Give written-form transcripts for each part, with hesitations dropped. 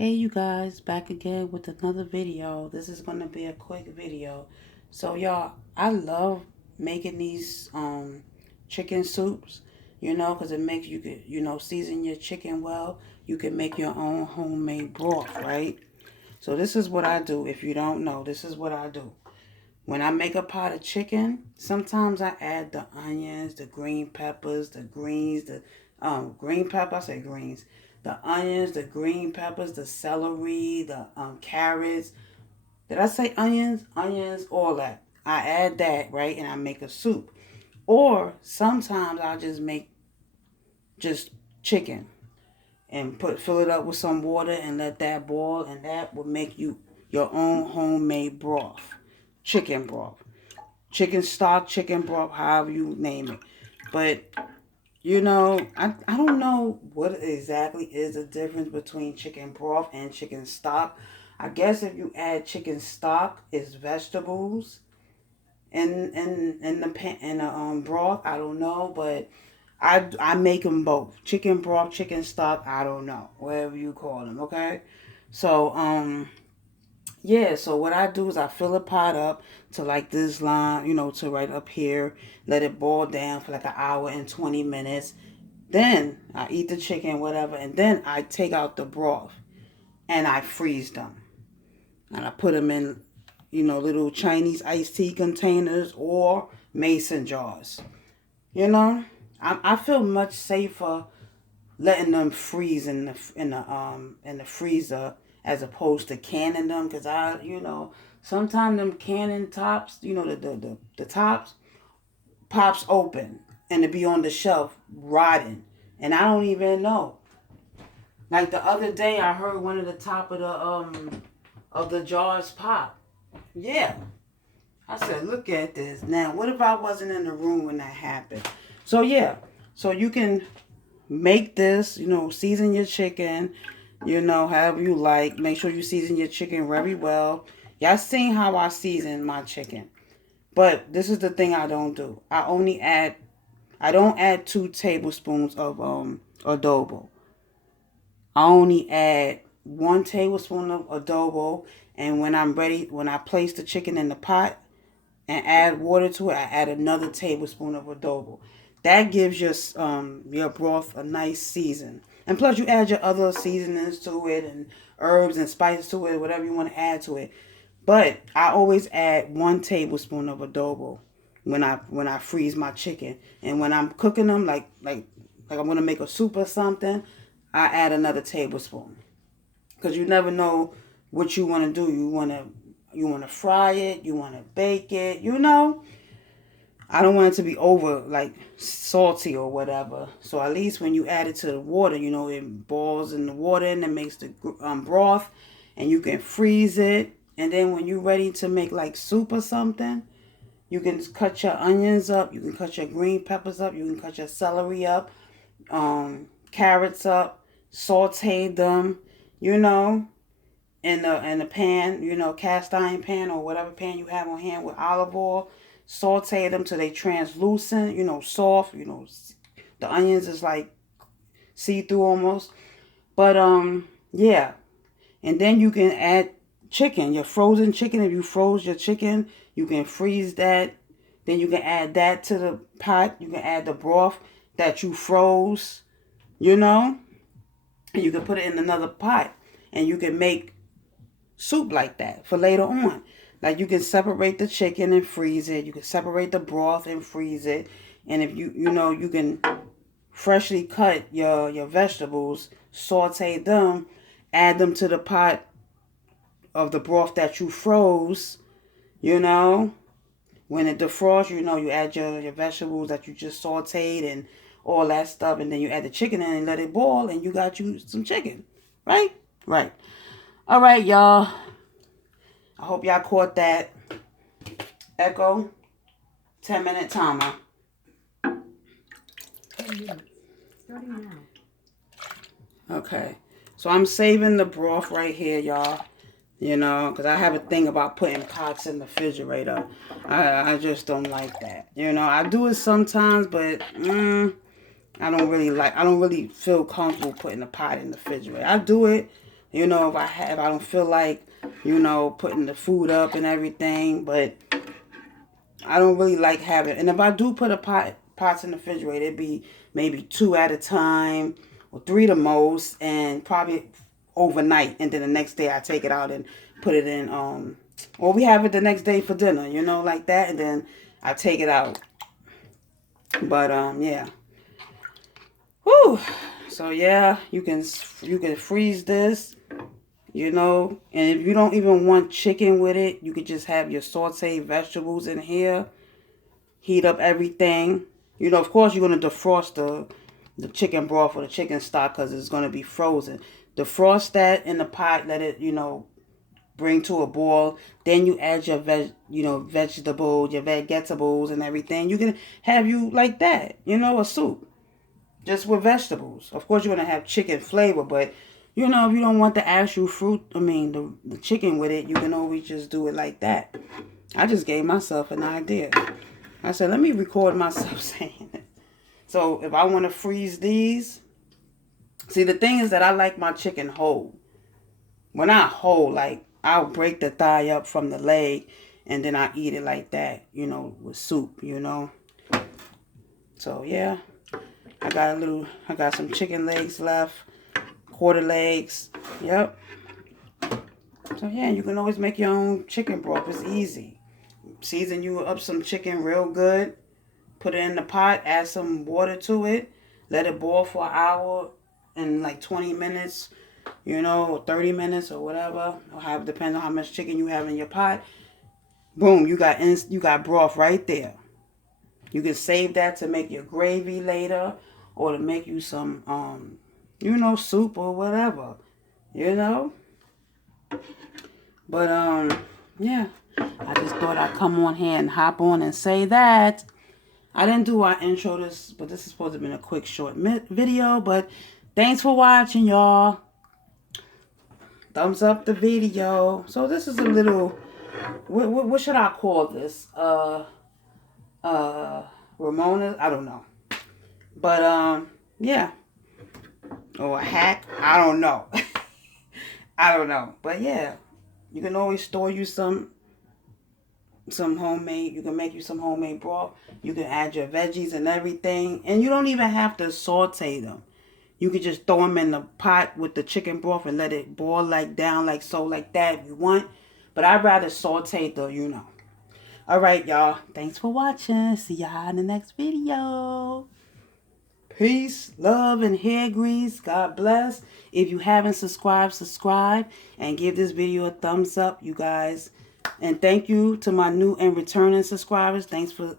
Hey you guys, back again with another video. This is going to be a quick video. So y'all, I love making these chicken soups, because it makes you could, season your chicken well. You can make your own homemade broth, right? So this is what I do. If you don't know, this is what I do. When I make a pot of chicken, sometimes I add the onions, the green peppers, the greens, the green pepper, I say greens, the onions, the green peppers, the celery, the carrots. Did I say onions? Onions, all that. I add that, right, and I make a soup. Or sometimes I'll just make just chicken and fill it up with some water and let that boil, and that will make you your own homemade broth, chicken broth, chicken stock, chicken broth, however you name it. But I don't know what exactly is the difference between chicken broth and chicken stock. I guess if you add chicken stock, it's vegetables in the broth. I don't know, but I make them both. Chicken broth, chicken stock. I don't know, whatever you call them. Okay, so yeah, so what I do is I fill a pot up to like this line, to right up here. Let it boil down for like an hour and 20 minutes. Then I eat the chicken, whatever, and then I take out the broth and I freeze them. And I put them in, little Chinese iced tea containers or mason jars. You know, I feel much safer letting them freeze in the freezer as opposed to canning them, because sometimes them canning tops, the tops pops open and it be on the shelf rotting, and I don't even know. Like the other day, I heard one of the top of the jars pop. Yeah, I said, look at this. Now, what if I wasn't in the room when that happened? So yeah, so you can make this, season your chicken, however you like. Make sure you season your chicken very well. Y'all seen how I season my chicken. But this is the thing I don't do. I don't add 2 tablespoons of adobo. I only add 1 tablespoon of adobo, and when I'm ready, when I place the chicken in the pot and add water to it, I add another tablespoon of adobo. That gives your broth a nice season. And plus you add your other seasonings to it and herbs and spices to it, whatever you want to add to it. But I always add 1 tablespoon of adobo when I freeze my chicken. And when I'm cooking them like I'm gonna make a soup or something, I add another tablespoon. Because you never know what you want to do. You want to fry it, you want to bake it, I don't want it to be over like salty or whatever. So at least when you add it to the water, it boils in the water and it makes the broth, and you can freeze it. And then when you're ready to make like soup or something, you can cut your onions up, you can cut your green peppers up, you can cut your celery up, carrots up, saute them, you know, in the pan, cast iron pan or whatever pan you have on hand with olive oil. Saute them till they translucent, soft. The onions is like see through almost. But yeah, and then you can add chicken, your frozen chicken. If you froze your chicken, you can freeze that. Then you can add that to the pot. You can add the broth that you froze, and you can put it in another pot, and you can make soup like that for later on. Like you can separate the chicken and freeze it. You can separate the broth and freeze it. And if you can freshly cut your vegetables, saute them, add them to the pot of the broth that you froze, when it defrosts, you add your vegetables that you just sauteed and all that stuff, and then you add the chicken in and let it boil, and you got you some chicken, right? Right. All right, y'all. I hope y'all caught that. Echo, 10-minute timer. 10 minutes. Starting now. Okay. So I'm saving the broth right here, y'all. Because I have a thing about putting pots in the refrigerator. I just don't like that. I do it sometimes, but I don't really feel comfortable putting a pot in the refrigerator. I do it You know, if I don't feel like, putting the food up and everything, but I don't really like having. And if I do put pots in the refrigerator, it'd be maybe 2 at a time or 3 the most, and probably overnight. And then the next day I take it out and put it in. Or we have it the next day for dinner, like that, and then I take it out. But yeah. Whew. So yeah, you can freeze this. And if you don't even want chicken with it, you could just have your sauteed vegetables in here. Heat up everything. Of course, you're going to defrost the chicken broth or the chicken stock because it's going to be frozen. Defrost that in the pot. Let it, bring to a boil. Then you add your vegetables, your vegetables and everything. You can have you like that. A soup just with vegetables. Of course, you're going to have chicken flavor, but if you don't want the actual fruit, the chicken with it, you can always just do it like that. I just gave myself an idea. I said, let me record myself saying it. So if I want to freeze these, see, the thing is that I like my chicken whole. When I whole, like, I'll break the thigh up from the leg and then I eat it like that, with soup, So yeah, I got some chicken legs left, quarter legs. Yep. So yeah, you can always make your own chicken broth. It's easy. Season you up some chicken real good. Put it in the pot. Add some water to it. Let it boil for an hour and like 20 minutes, or 30 minutes or whatever. Or depends on how much chicken you have in your pot. Boom, you got broth right there. You can save that to make your gravy later or to make you some soup or whatever. But yeah. I just thought I'd come on here and hop on and say that. I didn't do our intro but this is supposed to have been a quick short video, but thanks for watching, y'all. Thumbs up the video. So this is a little, what should I call this? Ramona? I don't know. But yeah. Or a hack? I don't know. I don't know. But yeah, you can always store you some homemade. You can make you some homemade broth. You can add your veggies and everything, and you don't even have to saute them. You could just throw them in the pot with the chicken broth and let it boil like that if you want. But I'd rather saute the. All right, y'all. Thanks for watching. See y'all in the next video. Peace, love, and hair grease. God bless. If you haven't subscribed, subscribe and give this video a thumbs up, you guys. And thank you to my new and returning subscribers. Thanks for,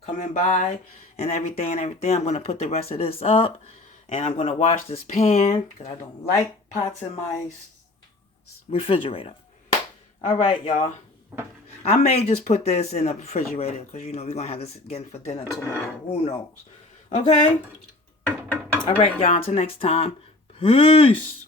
coming by and everything. I'm going to put the rest of this up. And I'm going to wash this pan because I don't like pots in my refrigerator. All right, y'all. I may just put this in the refrigerator because, we're going to have this again for dinner tomorrow. Who knows? Okay? All right, y'all. Until next time. Peace.